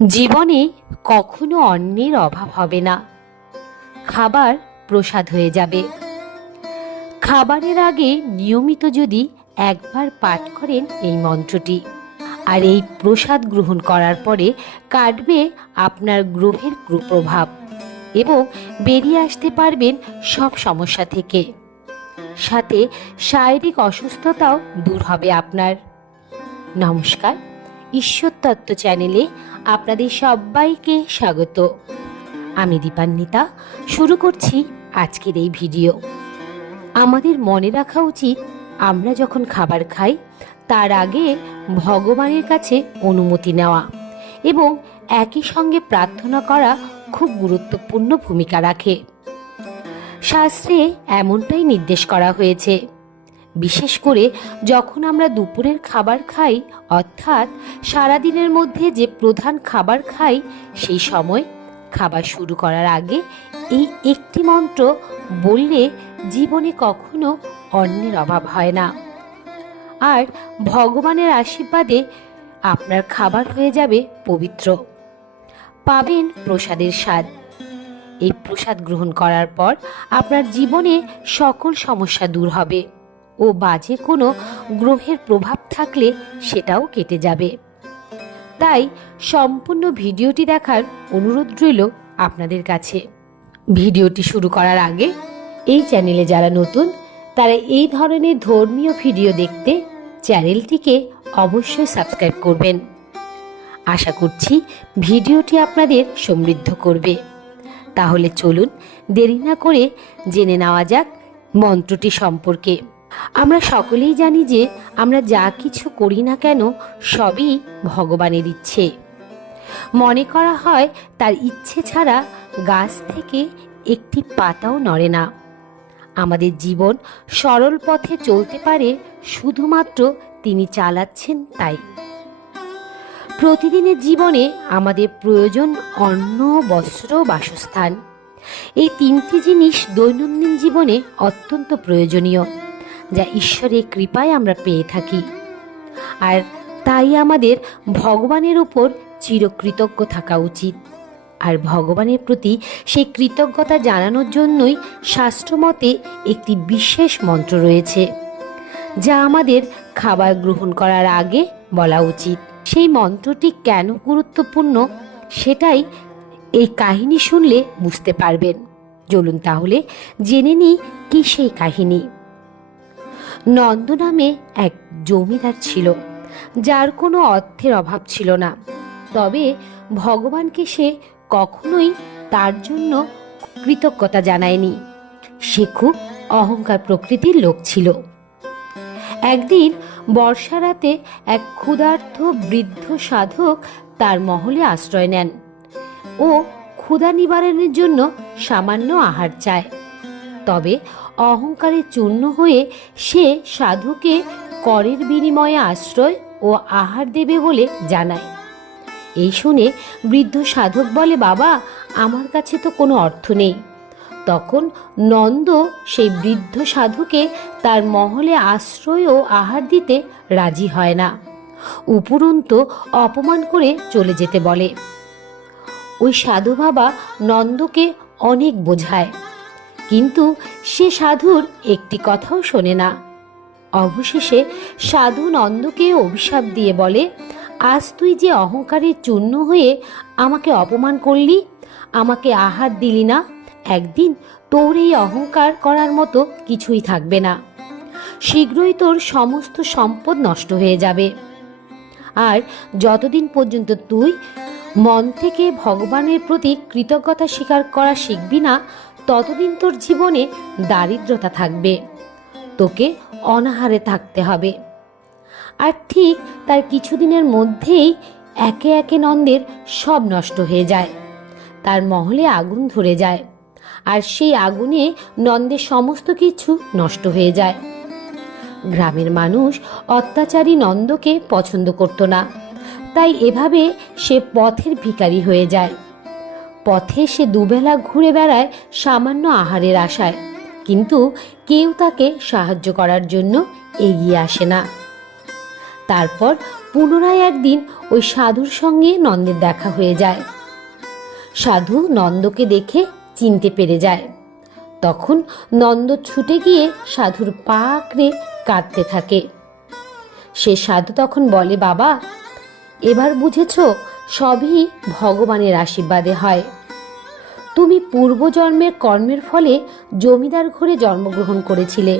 জীবনে কখনো অন্যের অভাব হবে না। খাবার প্রসাদ হয়ে যাবে। খাবারের আগে নিয়মিত যদি একবার পাঠ করেন এই মন্ত্রটি, আর এই প্রসাদ গ্রহণ করার পরে কাটবে আপনার গ্রহের কুপ্রভাব এবং বেরিয়ে আসতে পারবেন সব সমস্যা থেকে। সাথে শারীরিক অসুস্থতাও দূর হবে আপনার। নমস্কার, ঈশ্বর তত্ত্ব চ্যানেলে আপনাদের সবাইকে স্বাগত। আমি দীপান্বিতা, শুরু করছি আজকের এই ভিডিও। আমাদের মনে রাখা উচিত, আমরা যখন খাবার খাই, তার আগে ভগবানের কাছে অনুমতি নেওয়া এবং একই সঙ্গে প্রার্থনা করা খুব গুরুত্বপূর্ণ ভূমিকা রাখে। শাস্ত্রে এমনটাই নির্দেশ করা হয়েছে। বিশেষ করে যখন আমরা দুপুরের খাবার খাই, অর্থাৎ সারাদিনের মধ্যে যে প্রধান খাবার খাই, সেই সময় খাবার শুরু করার আগে এই একটি মন্ত্র বললে জীবনে কখনো অন্যের অভাব হয় না। আর ভগবানের আশীর্বাদে আপনার খাবার হয়ে যাবে পবিত্র। পাবেন প্রসাদের স্বাদ। এই প্রসাদ গ্রহণ করার পর আপনার জীবনে সকল সমস্যা দূর হবে। ও বাজে কোনো গ্রহের প্রভাব থাকলে সেটাও কেটে যাবে। তাই সম্পূর্ণ ভিডিওটি দেখার অনুরোধ রইল আপনাদের কাছে। ভিডিওটি শুরু করার আগে এই চ্যানেলে যারা নতুন, তারা এই ধরনের ধর্মীয় ভিডিও দেখতে চ্যানেলটিকে অবশ্যই সাবস্ক্রাইব করবেন। আশা করছি ভিডিওটি আপনাদের সমৃদ্ধ করবে। তাহলে চলুন দেরি না করে জেনে নেওয়া যাক মন্ত্রটি সম্পর্কে। আমরা সকলেই জানি যে আমরা যা কিছু করি না কেন সবই ভগবানের ইচ্ছে মনে করা হয় তার ইচ্ছে ছাড়া গাছ থেকে একটি পাতাও নড়ে না। আমাদের জীবন সরল পথে চলতে পারে, শুধুমাত্র তিনি চালাচ্ছেন তাই। প্রতিদিনের জীবনে আমাদের প্রয়োজন অন্ন, বস্ত্র, বাসস্থান। এই তিনটি জিনিস দৈনন্দিন জীবনে অত্যন্ত প্রয়োজনীয়। যা ঈশ্বরের কৃপায় আমরা পেয়ে থাকি। আর তাই আমাদের ভগবানের উপর চিরকৃতজ্ঞ থাকা উচিত। আর ভগবানের প্রতি সেই কৃতজ্ঞতা জানানোর জন্যই শাস্ত্রমতে একটি বিশেষ মন্ত্র রয়েছে, যা আমাদের খাবার গ্রহণ করার আগে বলা উচিত। সেই মন্ত্রটি কেন গুরুত্বপূর্ণ সেটাই এই কাহিনী শুনলে বুঝতে পারবেন। চলুন তাহলে জেনে নিই কি সেই কাহিনী। নন্দ নামে এক জমিদার ছিল, যার কোনো অর্থের অভাব ছিল না। তবে ভগবানকে সে কখনোই তার জন্য কৃতজ্ঞতা জানায়নি। সে খুব অহংকার প্রকৃতির লোক ছিল। একদিন বর্ষা রাতে এক ক্ষুধার্থ বৃদ্ধ সাধক তার মহলে আশ্রয় নেন। ও ক্ষুধা নিবারণের জন্য সামান্য আহার চায়। তবে অহংকারে চূর্ণ হয়ে সে সাধুকে করের বিনিময়ে আশ্রয় ও আহার দেবে বলে জানায়। এই শুনে বৃদ্ধ সাধক বলে, বাবা, আমার কাছে তো কোনো অর্থ নেই। তখন নন্দ সেই বৃদ্ধ সাধুকে তার মহলে আশ্রয় ও আহার দিতে রাজি হয় না। উপরন্ত অপমান করে চলে যেতে বলে। ওই সাধু বাবা নন্দকে অনেক বোঝায়। কিন্তু সে সাধুর একটি কথাও শোনে না। অবশেষে সাধু নন্দকে অভিশাপ দিয়ে বলে, আজ তুই যে অহংকারের চূর্ণ হয়ে আমাকে অপমান করলি, আমাকে আহার দিলি না, একদিন তোর এই অহংকার করার মতো কিছুই থাকবে না। শীঘ্রই তোর সমস্ত সম্পদ নষ্ট হয়ে যাবে। আর যতদিন পর্যন্ত তুই মন থেকে ভগবানের প্রতি কৃতজ্ঞতা স্বীকার করা শিখবি না ততদিন তোর জীবনে দারিদ্রতা থাকবে। তোকে অনাহারে থাকতে হবে। আর ঠিক তার কিছুদিনের মধ্যেই একে একে নন্দের সব নষ্ট হয়ে যায়। তার মহলে আগুন ধরে যায়। আর সেই আগুনে নন্দের সমস্ত কিছু নষ্ট হয়ে যায়। গ্রামের মানুষ অত্যাচারী নন্দকে পছন্দ করত না। তাই এভাবে সে পথের ভিখারি হয়ে যায়। পথে সে দুবেলা ঘুরে বেড়ায় সামান্য আহারের আশায়। কিন্তু কেউ তাকে সাহায্য করার জন্য এগিয়ে আসে না। তারপর পুনরায় একদিন ওই সাধুর সঙ্গে নন্দের দেখা হয়ে যায়। সাধু নন্দকে দেখে চিনতে পেরে যায়। তখন নন্দ ছুটে গিয়ে সাধুর পা আঁকড়ে কাঁদতে থাকে। সে সাধু তখন বলে, বাবা, এবার বুঝেছ সবই ভগবানের আশীর্বাদে হয়। তুমি পূর্বজন্মের কর্মের ফলে জমিদার ঘরে জন্মগ্রহণ করেছিলে।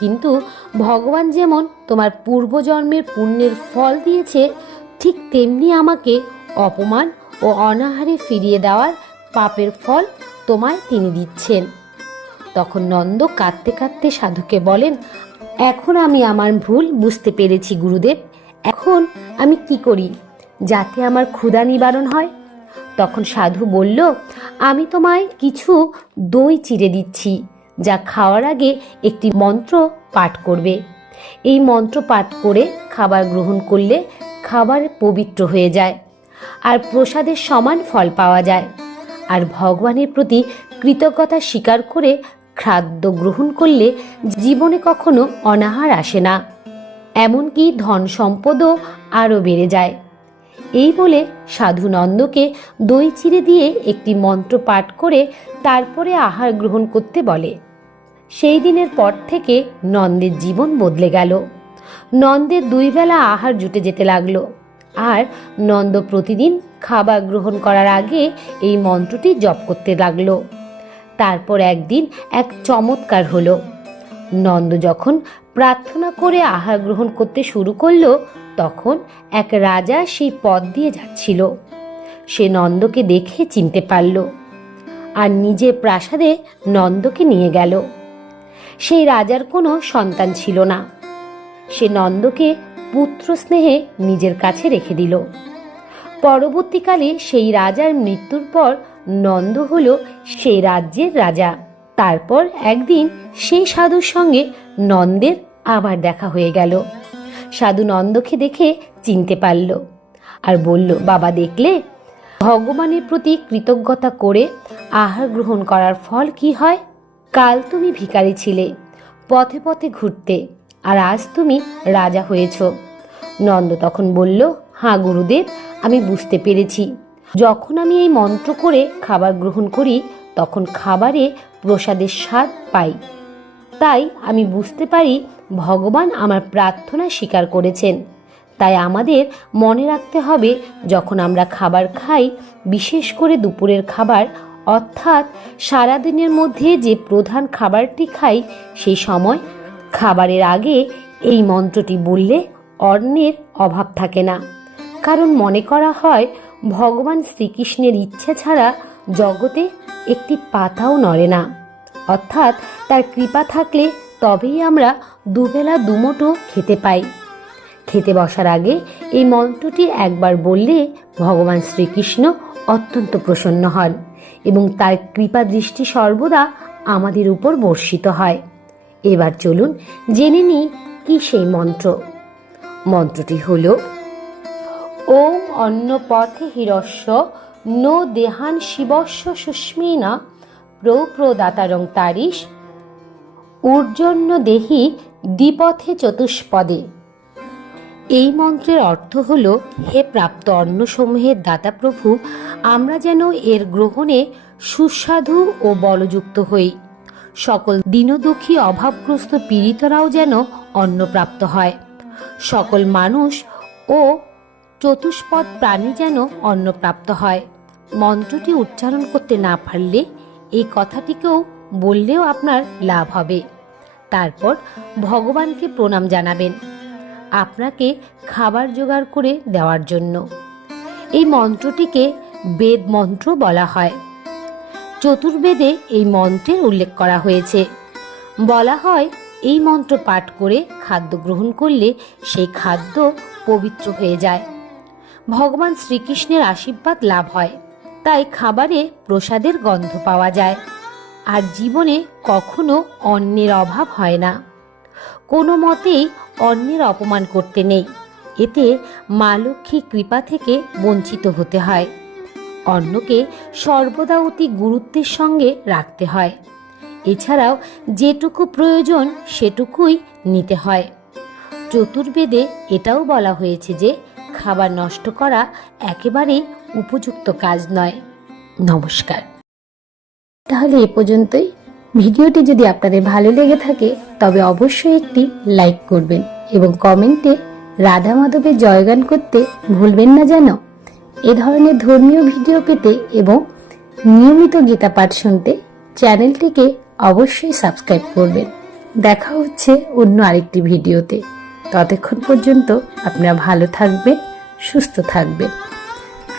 কিন্তু ভগবান যেমন তোমার পূর্বজন্মের পুণ্যের ফল দিয়েছে, ঠিক তেমনি আমাকে অপমান ও অনাহারে ফিরিয়ে দেওয়ার পাপের ফল তোমায় তিনি দিচ্ছেন। তখন নন্দ কাঁদতে কাঁদতে সাধুকে বলেন, এখন আমি আমার ভুল বুঝতে পেরেছি, গুরুদেব। এখন আমি কি করি? যাতে আমার ক্ষুধা নিবারণ হয়। তখন সাধু বলল, আমি তোমায় কিছু দই চিড়ে দিচ্ছি, যা খাওয়ার আগে একটি মন্ত্র পাঠ করবে। এই মন্ত্র পাঠ করে খাবার গ্রহণ করলে খাবার পবিত্র হয়ে যায়, আর প্রসাদের সমান ফল পাওয়া যায়। আর ভগবানের প্রতি কৃতজ্ঞতা স্বীকার করে খাদ্য গ্রহণ করলে জীবনে কখনো অনাহার আসে না। এমনকি ধন সম্পদও আরও বেড়ে যায়। এই বলে সাধু নন্দকে দই চিড়ে দিয়ে একটি মন্ত্র পাঠ করে তারপরে আহার গ্রহণ করতে বলে। সেই দিনের পর থেকে নন্দের জীবন বদলে গেল। নন্দের দুই বেলা আহার জুটে যেতে লাগল। আর নন্দ প্রতিদিন খাবার গ্রহণ করার আগে এই মন্ত্রটি জপ করতে লাগল। তারপর একদিন এক চমৎকার হলো। নন্দ যখন প্রার্থনা করে আহার গ্রহণ করতে শুরু করল তখন এক রাজা সেই পথ দিয়ে যাচ্ছিল। সে নন্দকে দেখে চিনতে পারল আর নিজের প্রাসাদে নন্দকে নিয়ে গেল। সেই রাজার কোনো সন্তান ছিল না। সে নন্দকে পুত্র স্নেহে নিজের কাছে রেখে দিল। পরবর্তীকালে সেই রাজার মৃত্যুর পর নন্দ হল সেই রাজ্যের রাজা। তারপর একদিন সেই সাধুর সঙ্গে নন্দের আবার দেখা হয়ে গেল। সাধু নন্দকে দেখে চিনতে পারল আর বলল, বাবা, দেখলে? ভগবানের প্রতি কৃতজ্ঞতা করে আহার গ্রহণ করার ফল কি হয়? কাল তুমি ভিখারি ছিলে, পথে পথে ঘুরতে, আর আজ তুমি রাজা হয়েছ। নন্দ তখন বলল হাঁ গুরুদেব, আমি বুঝতে পেরেছি। যখন আমি এই মন্ত্র করে খাবার গ্রহণ করি, তখন খাবারে প্রসাদের স্বাদ পাই। তাই আমি বুঝতে পারি ভগবান আমার প্রার্থনা স্বীকার করেছেন। তাই আমাদের মনে রাখতে হবে, যখন আমরা খাবার খাই, বিশেষ করে দুপুরের খাবার, অর্থাৎ সারাদিনের মধ্যে যে প্রধান খাবারটি খাই, সেই সময় খাবারের আগে এই মন্ত্রটি বললে অন্নের অভাব থাকে না। কারণ মনে করা হয়, ভগবান শ্রীকৃষ্ণের ইচ্ছা ছাড়া জগতে একটি পাতাও নড়ে না। অর্থাৎ তার কৃপা থাকলে তবেই আমরা দুবেলা দুমুঠো খেতে পাই। খেতে বসার আগে এই মন্ত্রটি একবার বললে ভগবান শ্রীকৃষ্ণ অত্যন্ত প্রসন্ন হন এবং তার কৃপা দৃষ্টি সর্বদা আমাদের উপর বর্ষিত হয়। এবার চলুন জেনে নিই কি সেই মন্ত্র। মন্ত্রটি হল, ওম অন্ন পথে হিরস্য নো দেহান শিবস্য সুস্মিনা প্রপ্রদাতারং তারিশ উর্জন্য দেহি দ্বিপথে চতুষ্পদে। এই মন্ত্রের অর্থ হল, হে প্রাপ্ত অন্নসমূহের দাতা প্রভু, আমরা যেন এর গ্রহণে সুস্বাদু ও বলযুক্ত হই। সকল দীনদুঃখী অভাবগ্রস্ত পীড়িতরাও যেন অন্নপ্রাপ্ত হয়। সকল মানুষ ও চতুষ্পদ প্রাণী যেন অন্নপ্রাপ্ত হয়। মন্ত্রটি উচ্চারণ করতে না পারলে এই কথাটিকেও বললেও আপনার লাভ হবে। তারপর ভগবানকে প্রণাম জানাবেন। আপনাকে খাবার জোগাড় করে দেওয়ার জন্য। এই মন্ত্রটিকে বেদ মন্ত্র বলা হয়। চতুর্বেদে এই মন্ত্রের উল্লেখ করা হয়েছে। বলা হয়, এই মন্ত্র পাঠ করে খাদ্য গ্রহণ করলে সেই খাদ্য পবিত্র হয়ে যায়। ভগবান শ্রীকৃষ্ণের আশীর্বাদ লাভ হয়। তাই খাবারে প্রসাদের গন্ধ পাওয়া যায়। আর জীবনে কখনো অন্যের অভাব হয় না। কোনো মতেই অন্যের অপমান করতে নেই। এতে মা লক্ষ্মী কৃপা থেকে বঞ্চিত হতে হয়। অন্যকে সর্বদা অতি গুরুত্বের সঙ্গে রাখতে হয়। এছাড়াও যেটুকু প্রয়োজন সেটুকুই নিতে হয়। চতুর্বেদে এটাও বলা হয়েছে যে, খাবার নষ্ট করা একেবারে উপযুক্ত কাজ নয়। নমস্কার। তাহলে এ পর্যন্তই। ভিডিওটি যদি আপনাদের ভালো লেগে থাকে, তবে অবশ্যই একটি লাইক করবেন এবং কমেন্টে রাধা মাধবের জয়গান করতে ভুলবেন না যেন। এ ধরনের ধর্মীয় ভিডিও পেতে এবং নিয়মিত গীতা পাঠ শুনতে চ্যানেলটিকে অবশ্যই সাবস্ক্রাইব করবেন। দেখা হচ্ছে অন্য আরেকটি ভিডিওতে। ততক্ষণ পর্যন্ত আপনারা ভালো থাকবেন, সুস্থ থাকবেন।